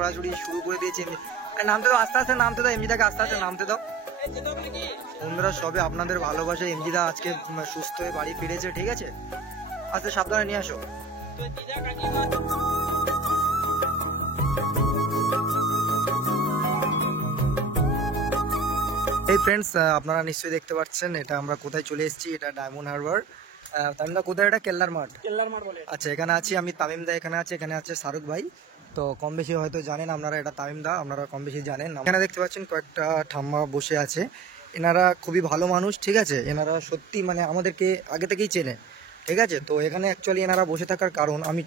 ছোড়াছুড়ি শুরু করে দিয়েছে। নামতে দাও, আস্তে আস্তে নামতে দাও, এমজিদাকে আস্তে আস্তে নামতে দাও। বন্ধুরা সবে আপনাদের ভালোবাসা, এমজিদা আজকে সুস্থ হয়ে বাড়ি ফিরেছে, ঠিক আছে? আস্তে সাবধানে নিয়ে আসো। এই ফ্রেন্ডস, আপনারা নিশ্চয়ই দেখতে পাচ্ছেন এটা আমরা কোথায় চলে এসেছি। এটা ডায়মন্ড হারবার। তামিমদা কোথায়? এটা কেল্লার মাঠ। বলে আচ্ছা, এখানে আছি আমি, তামিমদা এখানে আছে, এখানে আছে শাহরুখ ভাই। তো কম বেশি হয়তো জানেন আপনারা, এটা তামিমদা, আপনারা কম বেশি জানেন। এখানে দেখতে পাচ্ছেন কয়েকটা ঠাম্মা বসে আছে। এনারা খুবই ভালো মানুষ, ঠিক আছে? এনারা সত্যি মানে আমাদেরকে আগে থেকেই চেনে, ঠিক আছে? তো এখানে অ্যাকচুয়ালি এনারা বসে থাকার কারণ আমি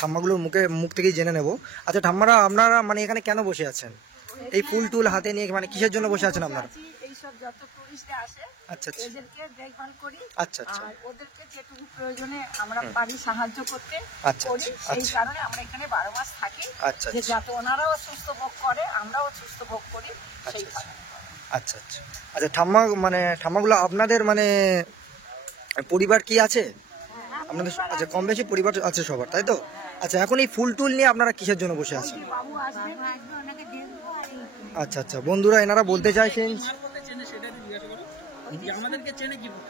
ঠাম্মাগুলোর মুখ থেকেই জেনে নেব। আচ্ছা ঠাম্মারা, আপনারা মানে এখানে কেন বসে আছেন? এই ফুল টুল হাতে নিয়ে মানে কিসের জন্য বসে আছেন আপনারা? এইসব যত টুরিস্টরা আসে আচ্ছা আচ্ছা, এদেরকে দেখভাল করি। আচ্ছা আচ্ছা, আর ওদেরকে যেটুকু প্রয়োজনে আমরা পারি সাহায্য করতে আচ্ছা করি। সেই কারণে আমরা এখানে 12 মাস থাকি, আচ্ছা যে যাতে ওনারাও সুস্থ ভোগ করে, আমরাও সুস্থ ভোগ করি, সেই কারণে। আচ্ছা আচ্ছা আচ্ছা। ঠাম্মাগুলো আপনাদের মানে পরিবার কি আছে আপনাদের? আচ্ছা, কম বেশি পরিবার আছে সবার, তাই তো? আচ্ছা, এখন এই ফুল টুল নিয়ে আপনারা কিসের জন্য বসে আছেন? বাবু আসবে, ওনাকে দেখবো। আচ্ছা আচ্ছা, বন্ধুরা এনারা বলতে চাইছেন,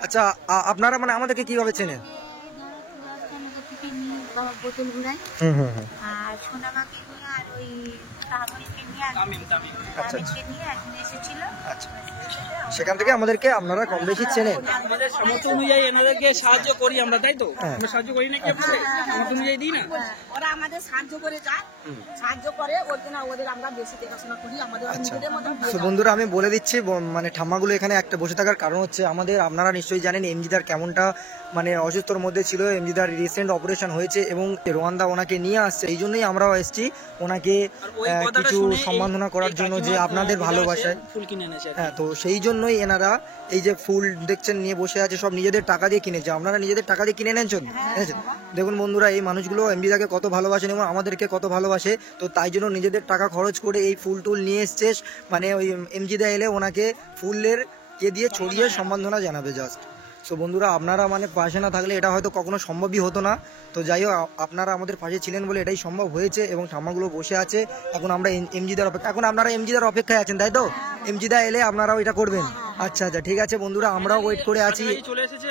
আচ্ছা আপনারা মানে আমাদেরকে কিভাবে চেনেন? বোতল ঘুরাই আর সোনামাকে নিয়ে আর ওই তামিমকে নিয়ে এসেছিল। আচ্ছা, সেখান থেকে আমাদেরকে আপনারা কম বেশি চেনেন। আমাদের সামর্থ্য অনুযায়ী এনাদেরকে সাহায্য করি আমরা, তাই তো? আমরা সাহায্য করি না কি আপনাদের সামর্থ্য অনুযায়ী দিই না? ওরা আমাদের সাহায্য করে যায়, সাহায্য করে ওর জন্য ওদের আমরা বেশি দেখাশোনা করি আমাদের নিজেদের মতো। তো বন্ধুরা আমি বলে দিচ্ছি, মানে ঠাম্মাগুলো এখানে একটা বসে থাকার কারণ হচ্ছে আমাদের, আপনারা নিশ্চয়ই জানেন এমজিদার কেমনটা মানে অসুস্থর মধ্যে ছিল। এমজিদার রিসেন্ট অপারেশন হয়েছে এবং রোয়ান্দা ওনাকে নিয়ে আসছে, এই জন্যই আমরাও এসেছি ওনাকে কিছু সম্মাননা করার জন্য, যে আপনাদের ভালোবাসায় ফুল কিনে এনেছে। হ্যাঁ, তো সেই জন্যই এনারা এই যে ফুল দেখছেন নিয়ে বসে আছে, সব নিজেদের টাকা দিয়ে কিনেছে। আপনারা নিজেদের টাকা দিয়ে কিনে এনেছেন। দেখুন বন্ধুরা, এই মানুষগুলো এমজিদাকে কত ভালোবাসেন এবং আমাদেরকে কত ভালোবাসে, তো তাই জন্য নিজেদের টাকা খরচ করে এই ফুল টুল নিয়ে এসছে। মানে ওই এমজিদা এলে ওনাকে ফুলের দিয়ে ছড়িয়ে সম্বর্ধনা জানাবে জাস্ট। সো বন্ধুরা, আপনারা মানে পাশে না থাকলে এটা হয়তো কখনো সম্ভবই হতো না। তো যাই হোক, আপনারা আমাদের পাশে ছিলেন বলে এটাই সম্ভব হয়েছে এবং ঠাম্মাগুলো বসে আছে। এখন আমরা এমজিদার অপেক্ষা, এখন আপনারা এমজিদার অপেক্ষায় আছেন, তাই তো? এমজিদা এলে আপনারাও এটা করবেন। আচ্ছা আচ্ছা, ঠিক আছে বন্ধুরা, আমরাও ওয়েট করে আছি।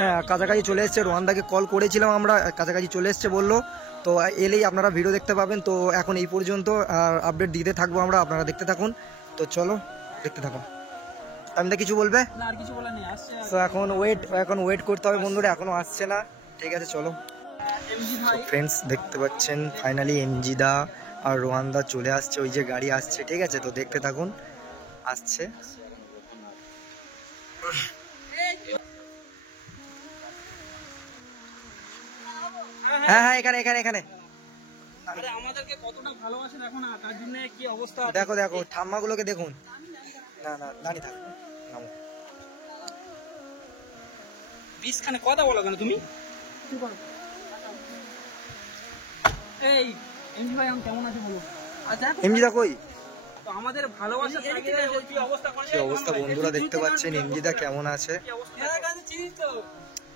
হ্যাঁ, কাছাকাছি চলে এসছে, রোহানদাকে কল করেছিলাম আমরা, কাছাকাছি চলে এসছে বললো। তো এলেই আপনারা ভিডিও দেখতে পাবেন। তো এখন এই পর্যন্ত, আর আপডেট দিতে থাকবো আমরা, আপনারা দেখতে থাকুন। তো চলো দেখতে থাকুন। আমি তো কিছু বলবে না, আর কিছু বলার নেই, আসছে। তো এখন ওয়েট করতে হবে বন্ধুরা, এখনো আসছে না। ঠিক আছে, চলো। ফ্রেন্ডস দেখতে পাচ্ছেন ফাইনালি এমজিদা আর রোহানদা চলে আসছে, ওই যে গাড়ি আসছে, ঠিক আছে? তো দেখতে থাকুন, আসছে। হ্যাঁ হ্যাঁ, এখানে এখানে এখানে আরে আমাদেরকে কতটা ভালোবাসেন এখন, তার জন্য কি অবস্থা। দেখো দেখো ঠাম্মাগুলোকে দেখুন। না না, দাঁড়িয়ে থাকো, নামো। বিশখানে কথা বলো কেন তুমি? এই এমজি ভাই কেমন আছে বলো। আচ্ছা, এমজিদা কই? তো আমাদের ভালোবাসা কি অবস্থা করে, কি অবস্থা বন্ধুরা দেখতে পাচ্ছেন এমজিদা কেমন আছে।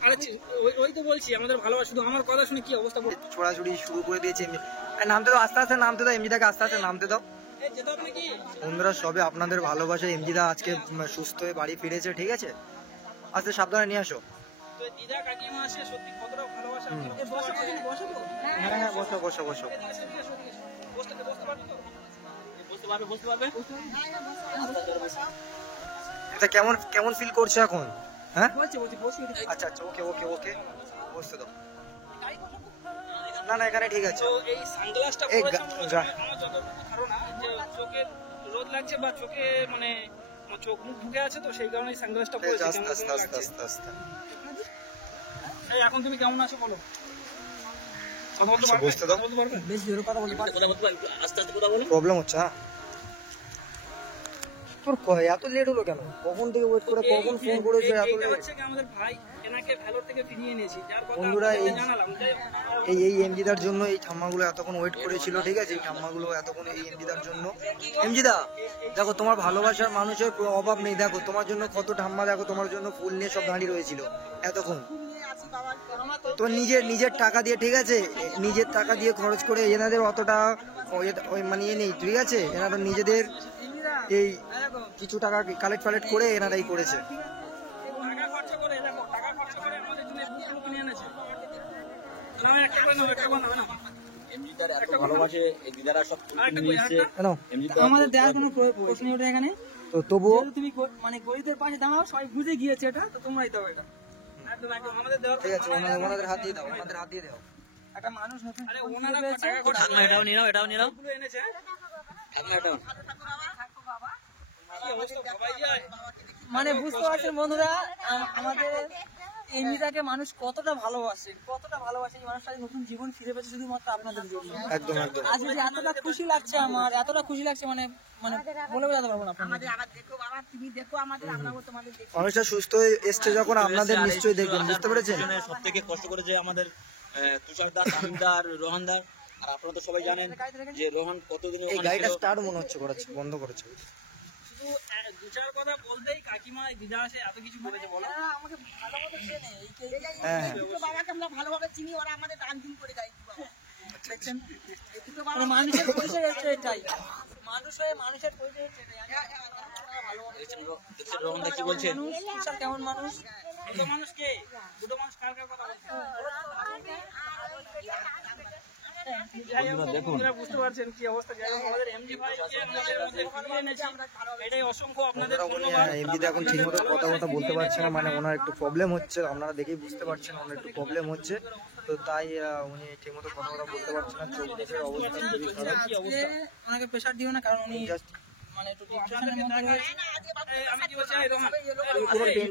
আরে ওই তো বলছি আমাদের ভালোবাসা, শুধু আমার কথা শুনে কি অবস্থা করে ছোড়াছুড়ি শুরু করে দিয়েছে। নামতে দাও, আস্তে আস্তে নামতে দাও, এমজিদাকে আস্তে আস্তে নামতে দাও। বন্ধুরা সবে আপনাদের ভালোবাসা, এমজিদা আজকে সুস্থ হয়ে বাড়ি ফিরেছে, ঠিক আছে? আস্তে সাবধানে নিয়ে আসো। দিদা কাকিমা আসে, সত্যি কতটা ভালোবাসা। হ্যাঁ হ্যাঁ, বসো বসো বসো। এটা কেমন কেমন ফিল করছো এখন? হ্যাঁ, আচ্ছা আচ্ছা, ওকে ওকে ওকে, বসতে দাও। না না, এখানে ঠিক আছে। এই সানগ্লাসটা পরেছে আমার যতটুকু ধারণা, যে চোখে রোদ লাগছে বা চোখে মানে চোখ মুখ ঢুকে আছে, তো সেই কারণে সানগ্লাসটা পরেছে। আস্তে আস্তে আস্তে আস্তে আস্তে। এই এখন তুমি কেমন আছো বলো? বসতে দাও। বেশ জোরে কথা বলতে পারো, আস্তে আস্তে কথা বলো। প্রবলেম হচ্ছে? হ্যাঁ, তোর এত লেট হলো কেন? কখন থেকে ওয়েট করে, কখন ফোন করেছে? এত লেট হচ্ছে কি, আমাদের ভাই এনাকে ভ্যালোর থেকে ফিরিয়ে এনেছি, যার কথা বন্ধুরা জানালাম। এই এমজিদার জন্য এই ঠাম্মাগুলো এতক্ষণ ওয়েট করেছিল, ঠিক আছে? এই ঠাম্মাগুলো এতক্ষণ এই এমজিদার জন্য। এমজিদা দেখো, তোমার ভালোবাসার মানুষের অভাব নেই। দেখো তোমার জন্য কত ঠাম্মা, দেখো তোমার জন্য ফুল নিয়ে সব দাঁড়িয়ে রয়েছিল এতক্ষণ। তো নিজের টাকা দিয়ে, ঠিক আছে, নিজের টাকা দিয়ে খরচ করে, এনাদের অতটা ওই মানে নেই, ঠিক আছে, এনারা নিজেদের এই কিছু টাকা কালেক্ট করে এনারাই করেছে। টাকা খরচা করে দেখো, টাকা খরচা করে আমাদের জন্য এই বুটগুলো কিনে এনেছে। না একটা করে নেবো, একটা করে নেবে না। এমজিদার এত ভালোবাসে, এমজিদারা সব আরেকটা নিয়ে কই, এসছে। কেন এমজিদার আমাদের দেওয়ার কোনো প্রশ্ন ওঠে এখানে। তো তবুও যেহেতু তুমি মানে গরিবদের পাশে দাঁড়াও, সবাই বুঝে গিয়েছে এটা, তো তোমরাই দাও এটা। একদম একদম আমাদের দেওয়ার ঠিক আছে, ওনাদের হাত দিয়ে দাও, ওনাদের হাত দিয়ে দাও। একটা মানুষ নতুন আরে জীবন ওনারা ফিরে পেয়েছে। টাকা খরচা করে এটাও নিয়ে নাও, এটাও নিয়ে নাও। বুটগুলো এনেছে। এটাও। কি অবস্থা সবাই যায়? মানে বুঝতে পারছেন বন্ধুরা, আমাদের এমনিটাকে মানুষ কতটা ভালোবাসে, এই মানুষটা নতুন জীবন ফিরে পেয়েছে শুধুমাত্র আপনাদের জন্য। একদম একদম। আজ যে এতটা খুশি লাগছে আমার, এতটা খুশি লাগছে মানে মানে বলে বোঝাতে পারবো না আপনাদের। আমাদের আবার দেখো বাবা, তুমি দেখো আমাদের, আমরাও তোমাদের দেখি। মানুষটা সুস্থ হয়ে এসছে যখন আপনাদের নিশ্চয়ই দেখবেন, বুঝতে পেরেছেন? সব থেকে কষ্ট করেছে আমাদের তুষারদার, তামিমদার, রোহানদার। আর আপনারা তো সবাই জানেন যে রোহান কতদিন এই ওখানে গাড়িটা ছিল। স্টার্ট মনে হচ্ছে করেছে, বন্ধ করেছে। শুধু দু চার কথা বলতেই কাকিমা দিদা আসে এত কিছু বলেছে বলো। এরা আমাকে ভালো মতো চেনে, হ্যাঁ এই দুটো বাবাকে আমরা ভালোভাবে চিনি, ওরা আমাদের দান দিন করে দেয় বাবা। দেখছেন, এই দুটো মানে বাবা মানুষের পরিচয় হচ্ছে এটাই, মানুষ হয়ে মানুষের পরিচয় হচ্ছে এটাই। দেখছেন রোহানদা কি বলছেন? মানুষ কেমন মানুষ, দুটো মানুষ কে? দুটো মানুষ কার কার কথা বলছে? যাই হোক, আপনারা বুঝতে পারছেন কি অবস্থা। যাই হোক, আমাদের এমজি ভাই যে আমাদের মধ্যে ফিরিয়ে এনেছে, এটাই অসংখ্য আপনাদের ধন্যবাদ। এমনিতে এখন ঠিক মতো কথা বলতে পারছে না, মানে ওনার একটু প্রবলেম হচ্ছে, আপনারা দেখেই বুঝতে পারছেন ওনার একটু প্রবলেম হচ্ছে, তো তাই উনি ঠিক মতো কথা বলতে পারছেন না। চোখ মুখের অবস্থা খুবই খারাপ। আজকে ওনাকে প্রেশার দিও না, কারণ উনি জাস্ট মানে একটু ডিপ্রেশনের মধ্যে রয়েছে। আমি কি বলছি, এই রোহান,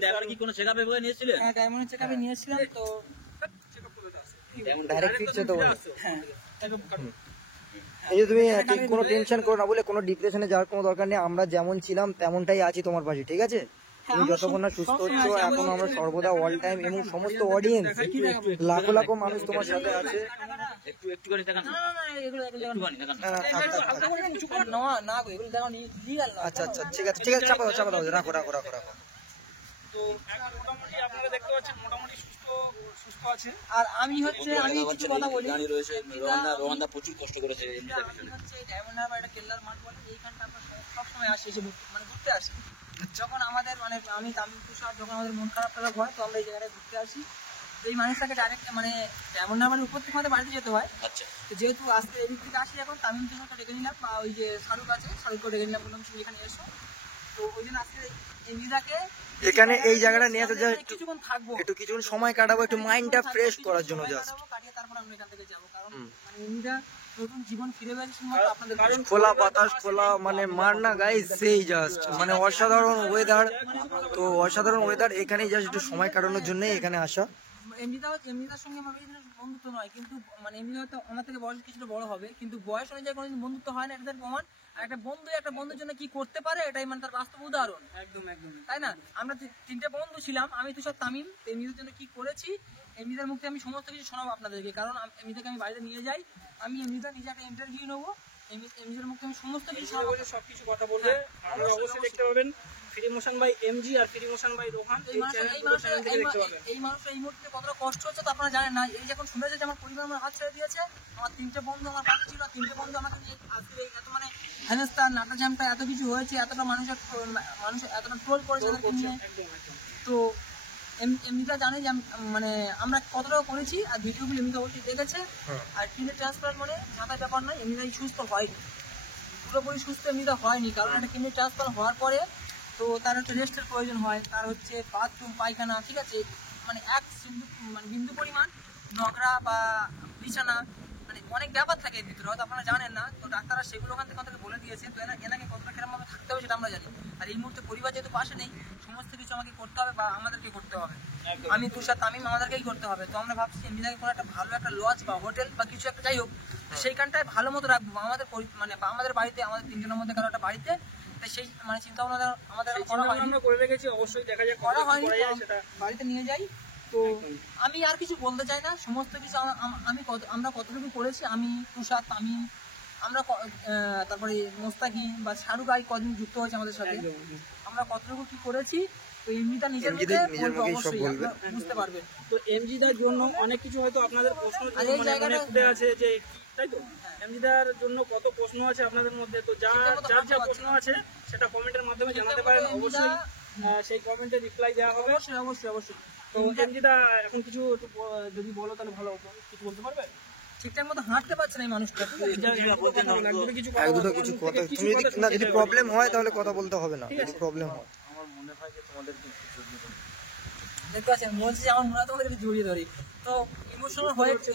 ড্রাইভার কি কোনো চেকআপে বলে নিয়েছিলেন? হ্যাঁ, ডায়মন্ড চেকআপে নিয়েছিলাম তো। ডাইরেক্ট ফিক্সে তো বলে। হ্যাঁ, এই যে তুমি ঠিক কোনো টেনশন করো না, বলে কোনো ডিপ্রেশনে যাওয়ার কোনো দরকার নেই। আমরা যেমন ছিলাম তেমনটাই আছি তোমার পাশে, ঠিক আছে? তুমি যতক্ষণ না সুস্থ হচ্ছ, এখন আমরা সর্বদা অল টাইম, এবং সমস্ত অডিয়েন্স, লাখো লাখো মানুষ তোমার সাথে আছে। একটু একটু করে দেখান, না, এগুলো দেখাও একটুখানি দেখান। না, না, থাক, থাক, থাক। না গো, এগুলো দেখাও লিগাল না। আচ্ছা আচ্ছা, ঠিক আছে, চাপা দাও, রাখো। তো এখন মোটামুটি আপনারা দেখতে পাচ্ছেন মোটামুটি সুস্থ আছে। আর আমি কিছু কথা বলি। রয়েছে রোহানদা প্রচুর কষ্ট করেছে এমজিদার আমি পিছনে। হচ্ছে ডায়মন্ড হারবার, একটা কেল্লার মাঠ বলে, এইখানটা আমরা সবসময় আসি, এসে মানে ঘুরতে আসি। যখন আমাদের মানে আমি তামিম তুষার যখন আমাদের মন খারাপ টারাপ হয়, তো আমরা এই জায়গাটায় ঘুরতে আসি। তো এই মানুষটাকে ডাইরেক্ট মানে ডায়মন্ড হারবারের উপর থেকে আমাদের বাড়িতে যেতে হয়। আচ্ছা, তো যেহেতু আজকে এই দিক থেকে আসি, এখন তামিম তুষারটা ডেকে নিলাম, বা ওই যে শাহরুখ আছে, শাহরুখকে ডেকে নিলাম, বললাম তুমি এখানে এসো। তো ওই জন্য আজকে এমজিদাকে এখানে এই জায়গাটা নিয়ে আসা যায়, কিছুক্ষণ থাকবো, একটু কিছুক্ষণ সময় কাটাবো, একটু মাইন্ডটা ফ্রেশ করার জন্য জাস্ট। কাটিয়ে তারপর আমরা এখান থেকে যাবো, কারণ মানে এমনিটা নতুন জীবন ফিরে পেয়েছে শুধুমাত্র আপনাদের জন্য। খোলা বাতাস, খোলা মানে মার না গাইস, সেই জাস্ট মানে অসাধারণ ওয়েদার। তো অসাধারণ ওয়েদার, এখানে জাস্ট একটু সময় কাটানোর জন্য এখানে আসা। এমনিতার সঙ্গে আমার বেশি বন্ধুত্ব নয়, কিন্তু মানে এমনি হয়তো আমার থেকে বয়স কিছুটা বড় হবে, কিন্তু বয়স অনুযায়ী কোনোদিন বন্ধুত্ব হয় না, এটার প্রমাণ। আর একটা বন্ধুর জন্য কি করতে পারে, এটাই মানে তার বাস্তব উদাহরণ, একদম একদম। তাই না? আমরা তিনটে বন্ধু ছিলাম, আমি তুষার, তামিম। এমনিদের জন্য কি করেছি, এমনিদের মুখে আমি সমস্ত কিছু শোনাবো আপনাদেরকে, কারণ এমনিদেরকে আমি বাড়িতে নিয়ে যাই, আমি এমনিদের নিজে একটা ইন্টারভিউ নেবো, এমনিদের মুখে আমি সমস্ত কিছু শোনাবো। সবকিছু কথা বলবে, আপনারা অবশ্যই দেখতে পাবেন ফ্রি মোশন বাই এমজি আর ফ্রি মোশন বাই রোহান, এই চ্যানেল থেকে দেখতে পাবেন। এই মানুষটা এই মুহূর্তে কতটা কষ্ট হচ্ছে তো আপনারা জানেন না। এই যখন শুনেছে যে আমার পরিবার আমার হাত ছেড়ে দিয়েছে, আমার তিনটে বন্ধু আমার পাশে ছিল, তিনটে বন্ধু আমাকে নিয়ে আজকে এত মানে হেনস্থান, নাটা জ্যামটা এত কিছু হয়েছে, এতটা মানুষ এতটা ট্রোল করেছে এদেরকে নিয়ে। তো এমনিটা জানে যে মানে আমরা কতটা করেছি, আর ভিডিওগুলো এমনিতে অবশ্যই দেখেছে। আর কিনে ট্রান্সফার মানে মাথায় ব্যাপার নয়, এমনিটাই সুস্থ হয়নি, পুরোপুরি সুস্থ এমনিটা হয়নি, কারণ একটা কিডনি ট্রান্সফার হওয়ার পরে তো তার হচ্ছে রেস্টের প্রয়োজন হয়, তার হচ্ছে বাথরুম, পায়খানা, ঠিক আছে, মানে মানে বিন্দু পরিমাণ নোংরা বা বিছানা, মানে অনেক ব্যাপার থাকে এর ভিতরে, হয়তো আপনারা জানেন না। তো ডাক্তাররা সেগুলো ওখান থেকে বলে দিয়েছে। তো এনাকে কতটা কিরমভাবে থাকতে হবে সেটা আমরা জানি। আর এই মুহূর্তে পরিবার যেহেতু পাশে নেই, সমস্ত কিছু আমাকে করতে হবে বা আমাদেরকে করতে হবে। আমি তুষার, তামিম, আমাদেরকেই করতে হবে। তো আমরা ভাবছি এমনিটাকে কোনো একটা ভালো একটা লজ বা হোটেল বা কিছু একটা, যাই হোক, সেইখানটায় ভালো মতো রাখবো আমাদের মানে বা আমাদের বাড়িতে, আমাদের তিনজনের মধ্যে কারো একটা বাড়িতে। সেই মানে চিন্তা ভাবনা আমাদের করা হয়নি, আমরা করে রেখেছি, অবশ্যই দেখা যাক করা হয়নি, করা যায় সেটা। বাড়িতে নিয়ে যাই। তো আমি আর কিছু বলতে চাই না, সমস্ত কিছু আমরা কতটুকু করেছি, আমি, তুষার, তামিম, আমরা তারপরে মোস্তাকিম বা শাহরুখ আই কদিন যুক্ত হয়েছে আমাদের সাথে, আমরা কতটুকু কি করেছি তো এমনিটা নিজের এমজি মুখে নিজের বলবে, মুখেই সব অবশ্যই বলবে। আপনারা বুঝতে পারবেন। তো এমজিদার জন্য অনেক কিছু হয়তো আপনাদের প্রশ্ন আর এই মানে জায়গাটা- মনে ফুটে আছে যে তাই তো এমজিদার জন্য কত প্রশ্ন আছে আপনাদের মধ্যে, তো যার যার যা প্রশ্ন আছে সেটা কমেন্টের মাধ্যমে জানাতে পারেন, অবশ্যই সেই কমেন্টে রিপ্লাই দেওয়া হবে। অবশ্যই অবশ্যই অবশ্যই। তো এমজিদা এখন কিছু একটু যদি বলো তাহলে ভালো হতো, কিছু বলতে পারবে? ঠিকঠাক মতো হাঁটতে পারছে না এই মানুষটা। লাগবে কিছু এক দুটো কিছু কথা তুমি যদি না যদি প্রবলেম হয় তাহলে কথা বলতে হবে না, যদি প্রবলেম হয়। দেখতে পাচ্ছেন মনে হচ্ছে যে আমার মনে হয় তোমাদেরকে জড়িয়ে ধরি। তো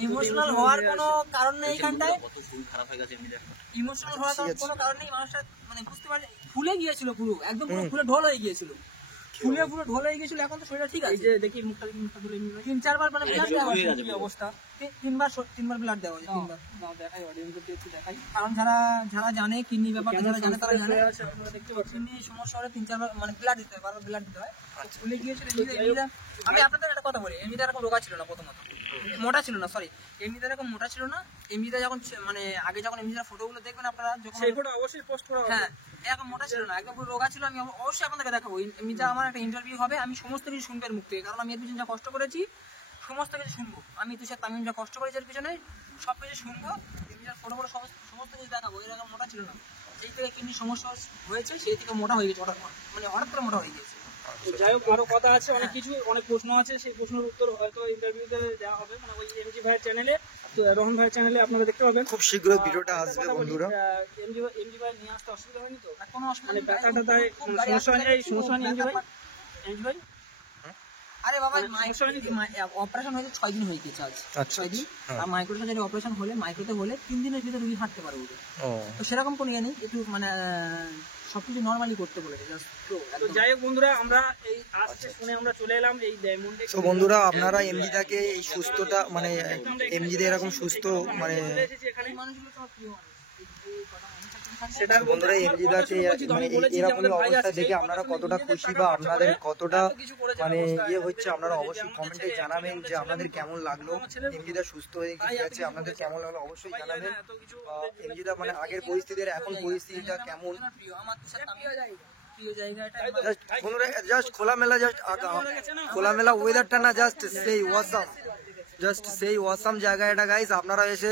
ইমোশনাল হওয়ার কোনো কারণ নেই এখানটায়। কত শরীর খারাপ হয়ে গেছে এমনিতে। ইমোশনাল হওয়ার কোনো কারণ নেই। মানুষটা মানে বুঝতে পারে ফুলে গিয়েছিল, পুরো একদম পুরো ফুলে ঢোল হয়ে গিয়েছিল, ফুলে পুরো ঢোল হয়ে গিয়েছিল। এখন তো শরীরটা ঠিক এই আছে। যে দেখি মুখটা তুলে নিয়ে 3-4 বার মানে ব্লাড দেওয়া হয়ে হয়েছে। গেছে কি পুরো। অবস্থা? 3বার ব্লাড দেওয়া হয়েছে, 3 বার। দাও দেখাই, অডিয়েন্সকে একটু দেখাই। কারণ যারা জানে কিডনি ব্যাপারটা, যারা জানে তারা জানে। আছে আপনারা দেখতে পাচ্ছেন। কিডনি সমস্যা হলে 3-4 বার মানে ব্লাড দিতে হয়, বারবার ব্লাড দিতে হয়। ফুলে গিয়েছিল এমনিটা। আমি আপনাদের একটা কথা বলি, এমনিটা এরকম রোগা ছিল না, প্রথমত মোটা ছিল না, সরি এমনিটা এরকম মোটা ছিল না। এমনিটা যখন মানে আগে যখন এমনিটার ফটোগুলো দেখবেন আপনারা, যখন সেই ফটো অবশ্যই পোস্ট করা হবে। হ্যাঁ এরকম মোটা ছিল না, একদম পুরো রোগা ছিল। আমি অবশ্যই আপনাদেরকে দেখাবো। এমনিটা আমার একটা ইন্টারভিউ হবে, আমি সমস্ত কিছু শুনবো এর মুখ থেকে, কারণ আমি এর পিছনে যা কষ্ট করেছি সমস্ত কিছু শুনবো। আমি তুষার তামিম যা কষ্ট করেছি এর পিছনে সব কিছু শুনবো। এমনিটার ফটো সমস্ত কিছু দেখাবো। এরকম মোটা ছিল না, যেই থেকে কিডনি সমস্যা হয়েছে সেই থেকে মোটা হয়ে গেছে, হঠাৎ করে মোটা হয়ে গেছে। তো যাই হোক, আরো কথা আছে, অনেক কিছু, অনেক প্রশ্ন আছে, সেই প্রশ্নের উত্তর হয়তো ইন্টারভিউতে দেওয়া হবে, মানে ওই এমজি ভাইয়ের চ্যানেলে, তো রোহন ভাইয়ের চ্যানেলে আপনারা দেখতে পাবেন। খুব শীঘ্রই ভিডিওটা আসবে বন্ধুরা। এমজি ভাই নিয়ে আসতে অসুবিধা হয়নি তো? আর কোনো অসুবিধা মানে নেই। ব্যথাটা তাই সমস্যা হয়নি, এই সমস্যা হয়নি এমজি ভাই? এমজি ভাই আরে বাবা সমস্যা হয়নি তো? অপারেশন হয়েছে 6 দিন হয়ে গেছে আজ, আচ্ছা, 6 দিন। হ্যাঁ। আর মাইক্রো সার্জারি অপারেশন হলে মাইক্রোতে হলে 3 দিনের ভিতরে রুগী হাঁটতে পারে উঠে। ও তো সেরকম কোনো ইয়ে নেই, একটু মানে সবকিছু নর্মালি করতে বলেছে, জাস্ট তো যাই হোক বন্ধুরা, আমরা এই আজকে শুনে আমরা চলে এলাম এই ডায়মন্ডে। তো বন্ধুরা আপনারা এমজিদাকে এই সুস্থতা মানে এমজিদা এরকম সুস্থ মানে এখানে মানুষগুলো সব প্রিয় মানুষ। এই কথা মানুষের সেটা বন্ধুরা এমজিদাকে মানে এরকম অবস্থা দেখে আপনারা কতটা খুশি বা আপনাদের কতটা মানে ইয়ে হচ্ছে, আপনারা অবশ্যই কমেন্টে জানাবেন যে আপনাদের কেমন লাগলো, এমজিদা সুস্থ হয়ে গেছে আপনাদের কেমন লাগলো অবশ্যই জানাবেন। এমজিদা মানে আগের পরিস্থিতির এখন পরিস্থিতিটা কেমন, প্রিয় আমার তো সাথে প্রিয় জায়গা এটা। জাস্ট বন্ধুরা জাস্ট খোলামেলা, জাস্ট খোলামেলা ওয়েদারটা না, জাস্ট সেই ওয়াসাম, জাস্ট সেই ওয়াসাম জায়গা এটা গাইস। আপনারা এসে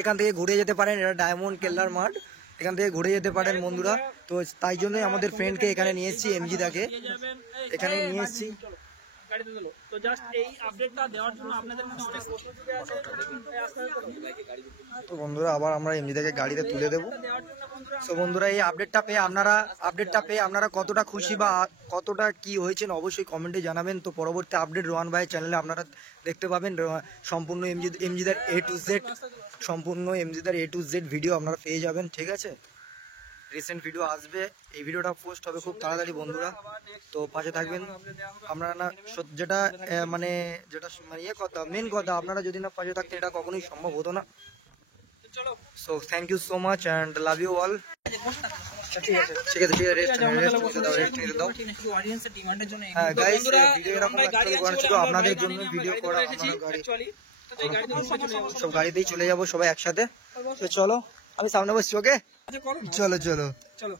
এখান থেকে ঘুরে যেতে পারেন, এটা ডায়মন্ড কেল্লার মাঠ, এখান থেকে ঘুরে যেতে পারেন বন্ধুরা। তো তাই জন্যই আমাদের ফ্রেন্ডকে এখানে নিয়ে এসেছি, এমজিদাকে এখানে নিয়ে এসেছি। গাড়িতে দিল। তো জাস্ট এই আপডেটটা দেওয়ার জন্য আপনাদের মধ্যে অনেক প্রশ্ন চলে আসে, আসতে হবে। তো বন্ধুরা আবার আমরা এমজিদাকে গাড়িতে তুলে দেবো। দেওয়ার জন্য বন্ধুরা তো বন্ধুরা এই আপডেটটা পেয়ে আপনারা কতটা খুশি বা কতটা কি হয়েছেন অবশ্যই কমেন্টে জানাবেন। তো পরবর্তী আপডেট রোহান ভাইয়ের চ্যানেলে আপনারা দেখতে পাবেন, সম্পূর্ণ এমজিদার এ টু জেড ভিডিও আপনারা পেয়ে যাবেন, ঠিক আছে। রিসেন্ট ভিডিও আসবে, এই ভিডিওটা পোস্ট হবে খুব তাড়াতাড়ি বন্ধুরা, তো পাশে থাকবেন। আপনারা না যেটা মানে ইয়ে কথা, মেন কথা, আপনারা যদি না পাশে থাকতেন এটা কখনোই সম্ভব হতো না। চলো। So thank you so much and love you all. ঠিক আছে রেস্ট নিতে দাও। শুধু অডিয়েন্সের ডিমান্ডের জন্য হ্যাঁ গাইস বন্ধুরা, ভিডিও এরকম আমরা গাড়ি actually করা আছে ছিল বলে আপনাদের আমরা জন্য গাড়ি ভিডিও নিয়ে করা, গাড়িতে এসেছি আমরা গাড়ি actually। তো এই গাড়িতে বসে চলে যাবো। সব গাড়িতেই চলে যাবো সবাই একসাথে। তো চলো আমি সামনে বসছি, ওকে আচ্ছা, করো না। চলো চলো। চলো।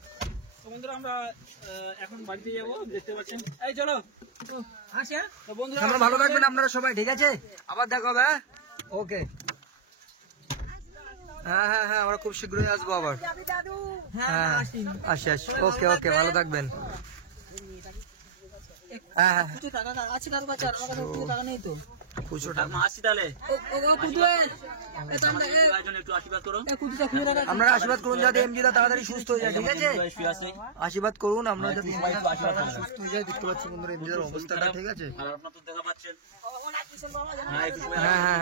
তো বন্ধুরা আমরা এখন বাড়িতে যাবো, দেখতে পাচ্ছেন। এই চলো। আসি হ্যাঁ। তো বন্ধুরা আমরা ভালো থাকবেন আপনারা সবাই, ঠিক আছে, আবার দেখা হবে। হ্যাঁ ওকে, হ্যাঁ আমরা খুব শীঘ্রই আসবো আবার। হ্যাঁ আসি ওকে ভালো থাকবেন। হ্যাঁ কিছু টাকা আছে কারো কাছে? আর আমার কাছে কিছু টাকা নেই তো। খুচরো ঠাকুমা আসছি তাহলে। ভাইয়ের জন্য একটু আশীর্বাদ করো। আপনারা আশীর্বাদ করুন যাতে এমজিদা তাড়াতাড়ি সুস্থ হয়ে যায়, ঠিক আছে। ভাই শুয়ে আছে। আশীর্বাদ করুন আমরা যাতে সবাই একটু আশীর্বাদ করো। সুস্থ হয়ে যায়। দেখতে পাচ্ছি বন্ধুরা এমজিদার অবস্থাটা, ঠিক আছে। আর আপনার তো দেখা পাচ্ছেন। ওনার পিছন বাবা হ্যাঁ একটু সময় হ্যাঁ